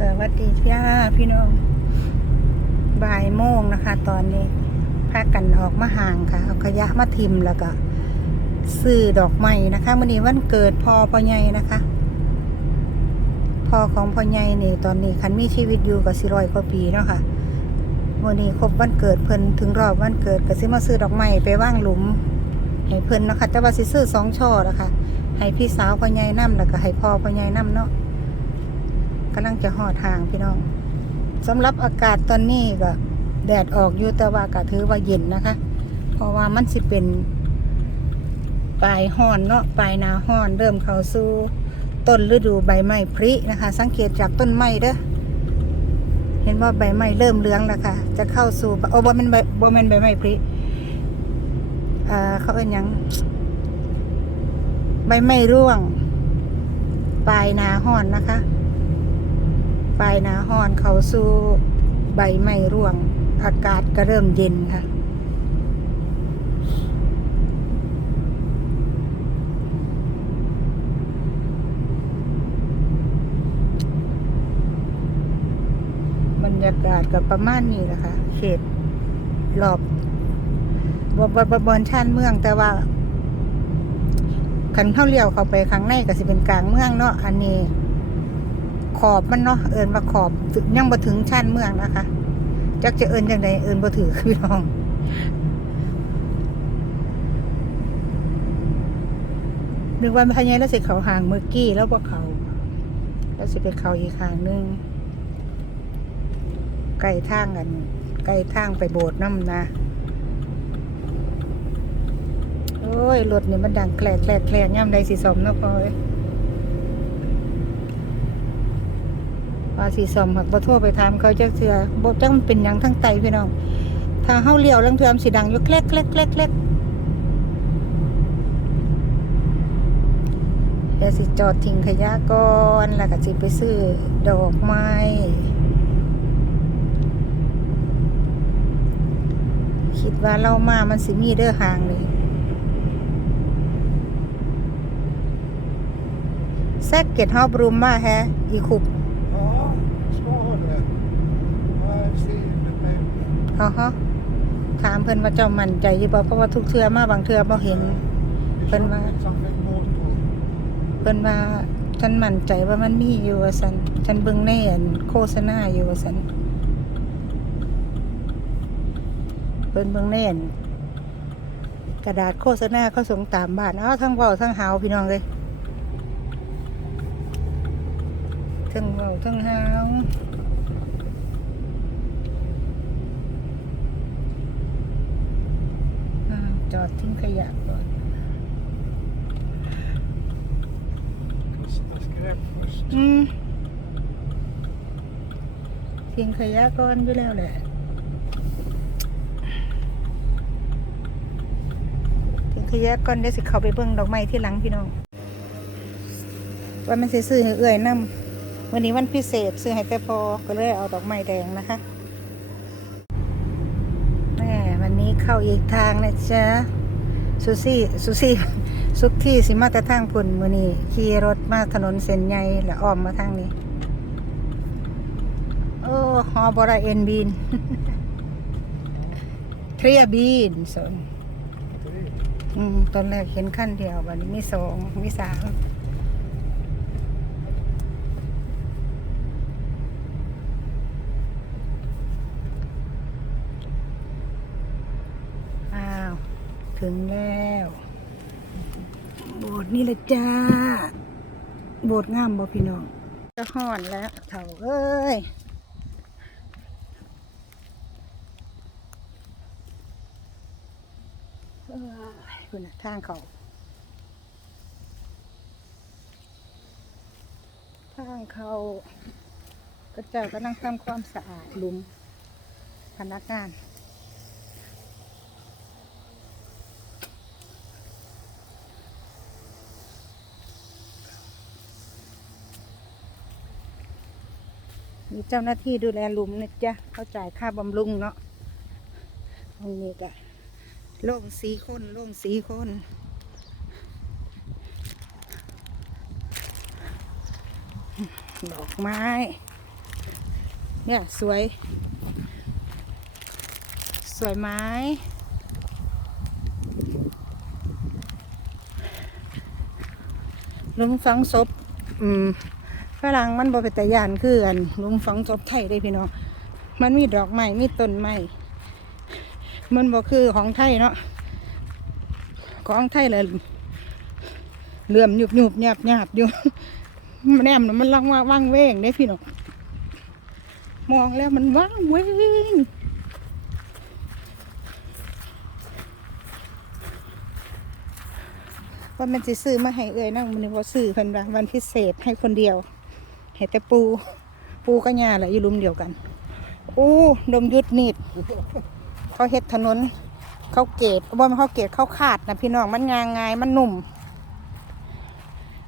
สวัสดีจ้าพี่น้อง บ่ายโมงนะคะ ตอนนี้พากันออกมาห่างค่ะ เอาขยะมาทิมแล้วก็ซื้อดอกไม้นะคะวันนี้วันเกิดพ่อพ่อใหญ่นะคะพ่อของพ่อใหญ่นี่ตอนนี้คันมีชีวิตอยู่กับสิร้อยกว่าปีเนาะค่ะวันนี้ครบวันเกิดเพิ่นถึงรอบวันเกิดก็สิมาซื้อดอกไม้ไปว่างหลุมให้เพิ่นเนาะคะแต่ว่าสิซื้อสองช่อนะคะให้พี่สาวพ่อใหญ่นํแล้วก็ให้พ่อพ่อใหญ่นํเนาะ กำลังจะหอดทางพี่น้องสำหรับอากาศตอนนี้ก็แดดออกอยู่แต่ว่าก็ถือว่าเย็นนะคะ เพราะว่ามันสิเป็นปลายห้อนเนาะปลายนาห้อนเริ่มเข้าสู่ต้นฤดูใบไม้ผลินะคะ สังเกตจากต้นไม้เด้อเห็นว่าใบไม้เริ่มเหลืองแล้วค่ะ จะเข้าสู่โอ้บ่แม่นใบบ่แม่นใบไม้ผลิอ่าเขาเอ่นยังใบไม้ร่วง ปลายนาห้อนนะคะ ปลายนาห้อนเขาสู่ใบไม้ร่วง อากาศก็เริ่มเย็นค่ะ บรรยากาศก็ประมาณนี้แหละค่ะเขตรอบบบบบบนชานเมืองแต่ว่าคันเข้าเลี้ยวเข้าไปข้างในก็สิเป็นกลางเมืองเนาะอันนี้ ขอบมันเนาะเอินว่าขอบยังบ่ถึงชานเมืองนะคะจักจะเอินจังใดเอินบ่ถือพี่น้องนึกว่าพญายแล้วสิเขาห่างเมื่อกี้แล้วบ่เขาแล้วสิไปเขาอีกข้างนึงใกล้ทางกันใกล้ทางไปโบสถ์น้ำนะโอ้ยรถนี่มันดังแกลกแกลกแกลกย่ำใดสิสมนะพอเอ้ย ว่าสีสอมหักบ่โทรไปถามเขาจักเทือบ่จักมันเป็นหยังทั้งไตพี่น้อง ถ้าเฮาเลี้ยวลังเทือมสิดังอยู่แกลกแกลกแกลกแกลกเดี๋ยวสิจอดทิ้งขยะก่อนแล้วก็สิไปซื้อดอกไม้คิดว่าเรามามันสิมีเด้อห่างเลยแซกเก็ตฮอบรูมมาแฮอีคุบ พอ๋อฮะถามเพิ่นว่าเจ้ามั่นใจอยู่บ่เพราะว่าทุกเทื่อมาบางเทื่อบ่เห็น Det Men såg vad- ut som en motor. เพิ่นว่าฉันมั่นใจว่ามันมีอยู่ว่าซั่นฉันเบิ่งในอันโฆษณาอยู่ว่าซั่นเพิ่นเบิ่งในอันกระดาษโฆษณาเขาส่งตามบ้านอ้าวทั้งเว้าทั้งหาวพี่น้องเลยทั้งเว้าทั้งหาวอ้าว จอดทิ้งขยะก่อน Kasta skräp först. อืมทิ้งขยะก่อนอยู่แล้วแหละทิ้งขยะก่อนเดี๋ยวสิเขาไปเบิ่งดอกไม้ที่หลังพี่น้อง ว่ามันสิซื้อให้เอื่อยนํวันนี้วันพิเศษซื้อให้แต่พอก็เลยเอาดอกไม้แดงนะคะแม่วันนี้ เข้าอีกทางนะจ๊ะซูซี่ซูซี่สุกที่สิมาแต่ทางพุ่นมือนี้ขี่รถมาถนนเส้นใหญ่แล้วอ้อมมาทางนี้โอ้ฮอบราเอ็นบีนเทรียบีนสนอืมตอนแรกเห็นขั้นเดียววันนี้มีสองมีสามอ้าว ถึงแล้ว โบสถ์นี่แหละจ้า โบสถ์งามบ่พี่น้องจะห่อนแล้วเถ่าเอ้ยเอ้ยคุณน่ะทางเขาทางเขาก็เจ้าก็นั่งทำความสะอาดหลุมพนักงาน มีเจ้าหน้าที่ดูแลหลุมนะจ๊ะเขาจ่ายค่าบำรุงเนาะตรงนี้ก็โล่งสีคนโล่งสีคนดอกไม้ เนี่ย สวย สวยไหมหลุมฝังศพ อืม รั่งมันบ่เป็นตะยานคืออันลุมฝังศพไทยได้พี่น้องมันมีดอกไม้มีต้นไม้มันบ่คือของไทยเนาะของไทยเลยเหลื่อมหยุบหยุบหยาบหยาบอยู่แนมน่ะมันลังว่าว่างเว้งได้พี่น้องมองแล้วมันว่างเว้งว่ามันจะซื้อมาให้เอ่ยนั่งมันว่าซื้อเพิ่นว่าวันพิเศษให้คนเดียว ให้แต่ปู ปูก็ย่าแหละอยู่รุมเดียวกันโอ้ดมยุดนิด เขาเฮ็ดถนน เขาเกตบ่มันเขาเกตเขาขาดนะพี่น้องมันงางงายมันนุ่ม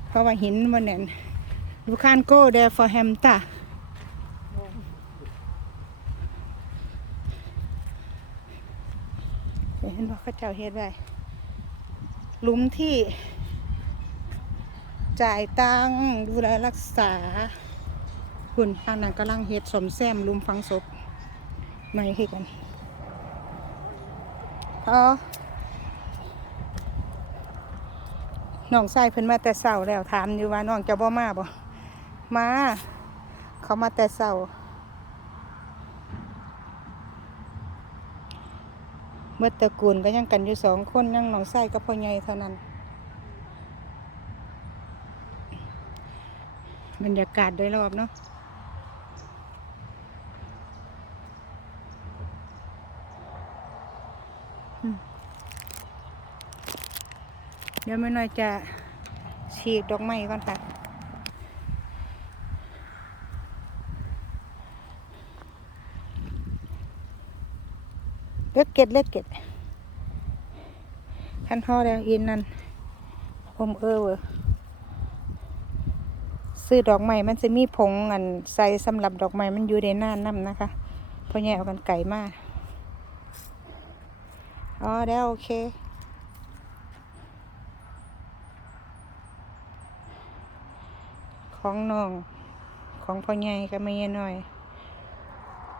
เพราะว่าหินมันเนี่ย you can't go there for him ตาเห็นว่าเขาเจ้าเฮ็ดไว้หลุมที่ จ่ายตังดูแลรักษา คุณทางนั้นกำลังเฮ็ดสมแซมลุมฝังศพไม่คือกันอ๋อน้องชายเพิ่นมาแต่เช้าแล้วถามอยู่ว่าน้องจะบ่มาบ่มา เขามาแต่เช้าเมื่อตระกูลก็ยังกันอยู่สองคนยังน้องชายกับพ่อใหญ่เท่านั้น บรรยากาศโดยรอบเนาะเดี๋ยวไม่น้อยจะฉีกดอกไม้ก่อนค่ะเล็กเก็ดเล็กเก็ดท่านพ่อแล้วอินนั่นอมเออเวอ ซื้อดอกไม้มันจะมีผงอันใส่สำหรับดอกไม้มันอยู่ในหน้าน้ำนะคะพราะแง่เอากันไก่มากอ๋อได้โอเคของน้องของพ่อใหญ่กับแม่หน่อย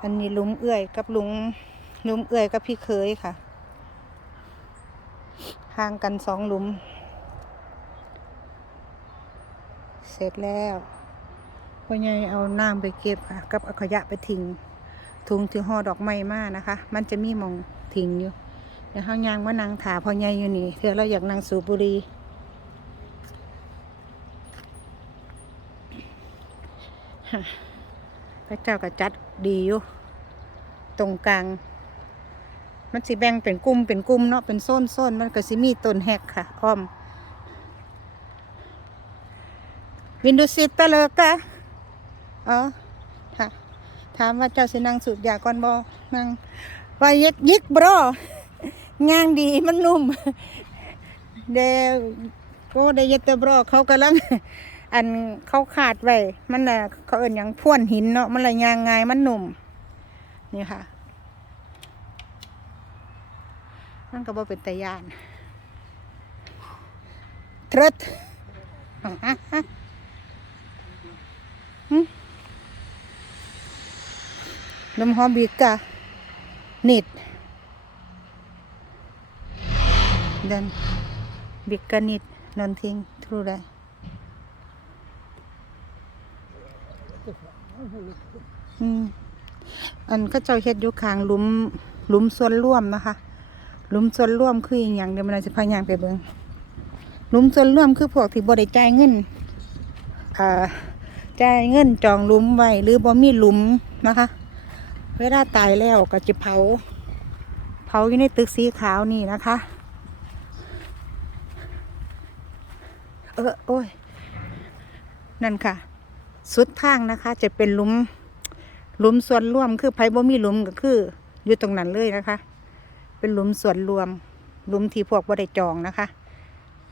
อันนี้ลุงเอื่อยกับลุงลุงเอื่อยกับพี่เคยค่ะ ห่างกันสองลุม เสร็จแล้วพ่อใหญ่เอาน้ำไปเก็บค่ะกับขยะไปทิ้งถุงที่ห่อดอกไม้มากนะคะ มันจะมีมองทิ้งอยู่เดี๋ยวห้างยางมานางถาพ่อใหญ่อยู่นี่เธอเราอยากนางสูบบุรีพระเจ้าก็จัดดีอยู่ตรงกลาง มันสิแบ่งเป็นกลุ่มเป็นกลุ่มเนาะเป็นโซนโซนมันก็สิมีต้นแหกค่ะอ้อม วินดูสิตะเลิกะอ๋อค่ะถามว่าเจ้าสินังสูบยาก่อนบ่นั่งว่ายิกยิกบรองานดีมันนุ่มเดก็ได้ยดแตบรอเขากำลังอันเขาขาดไว้มันน่ะเขาเอิ้นหยังพ่วนหินเนาะมันลยยางไงายมันหนุ่ม นี่ค่ะมันก็บ่เป็นตะยานเทรด น้ำหอมบีกะนิดเดินบิกกะนิดนอนทิ้งทรูได้อืมอันเขาเจ้าเฮ็ดอยู่ข้างลุมลุมส่วนร่วมนะคะลุมส่วนร่วมคืออย่างเดียวมันจะพายางไปเบิ่งลุมส่วนร่วมคือพวกที่บ่ได้จ่ายเงินอ่า จ่ายเงินจองหลุมไว้หรือบ่มีหลุมนะคะ เวลาตายแล้วก็จะเผา เผาอยู่ในตึกสีขาวนี่นะคะ เออโอ้ย นั่นค่ะ สุดทางนะคะ จะเป็นหลุมหลุมส่วนร่วมคือไผบ่มีหลุมก็คือ อยู่ตรงนั้นเลยนะคะ เป็นหลุมส่วนรวมหลุมที่พวกบ่ได้จองนะคะ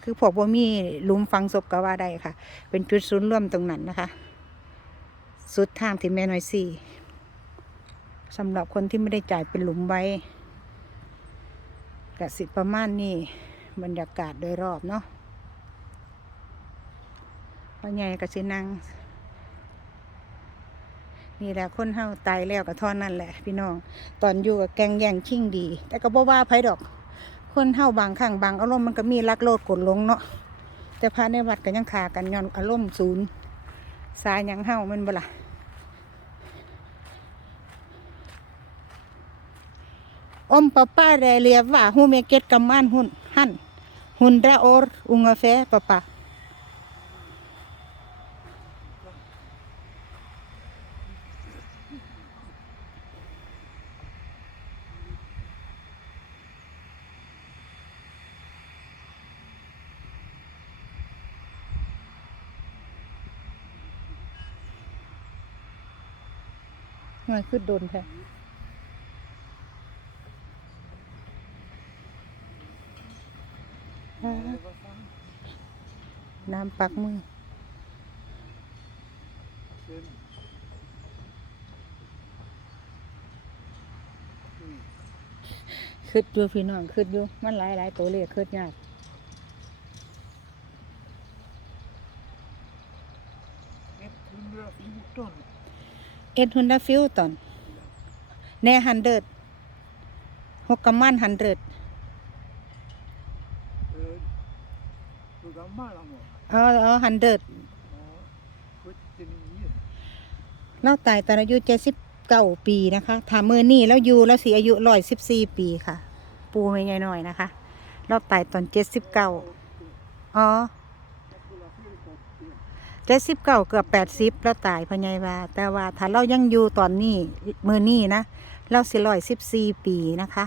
คือพวกบ่มีหลุมฝังศพก็ว่าได้ค่ะ เป็นจุดศูนย์รวมตรงนั้นนะคะ สุดทางที่แม่น้อยสี่สำหรับคนที่ไม่ได้จ่ายเป็นหลุมไว้กะสิประมาณนี้บรรยากาศโดยรอบเนาะพ่อใหญ่กสินังนี่แหละคนเฮาตายแล้วก็เท่านั้นแหละ พี่น้อง ตอนอยู่กับแกงแย่งชิงดี แต่ก็บ่ว่าไผดอก คนเฮาบางครั้งบางอารมณ์มันก็มีลักโลดกดลงเนาะแต่พระในวัดก็ยังขากันย้อนอารมณ์ศูนย์สายยังเฮามันบ่ล่ะ Om pappa är leva, hur mycket kan man hun, han? Hundra år ungefär, pappa. Ngoài cứ đồn thế. น้ำปักมือคืดอยู่พี่น้องคืดอยู่มันหลายหลายตัวเลขคืดยากเอ็ดฮุนดาฟิลตอนแน่ฮันเดิร์ดหกกำมันฮันเดิร์ด ออเออฮันเดิด Ja, 79. เราตายตอนอายุเจ็ดสิบเก้าปีนะคะถามมือนี่แล้วอยู่แล้วสีอายุร้อยสิบสี่ปีค่ะ ปูไม่ใหญ่หน่อยนะคะ เราตายตอนเจ็ดสิบเก้าอ๋อเจ็ดสิบเก้าเกือบแปดสิบแล้วตายพะไงว่า แต่ว่าถ้าเรายังอยู่ตอนนี้มือนี้นะเราสิร้อยสิบสี่ปีนะคะ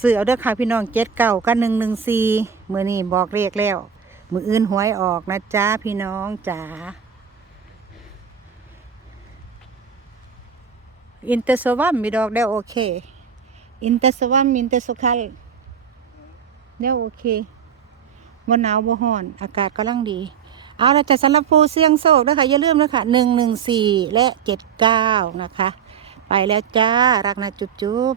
ซื้อเอาเด้อค่ะพี่น้องเจ็ดเก้าก็หนึ่งหนึ่งสี่มือนี้บอกเลขแล้ว มืออื่นหวยออกนะจ้าพี่น้องจ๋าอินเตอร์สวัมมีดอกเดียวโอเค อินเตอร์สวัมอินเตอร์สคัลเดียวโอเคบ่หนาวบ่ฮ้อน อากาศกำลังดี เอาละจะสำหรับผู้เสี่ยงโชคนะคะอย่าลืมนะคะหนึ่งหนึ่งสี่และเจ็ดเก้านะคะ ไปแล้วจ้า รักนะจุ๊บจุ๊บ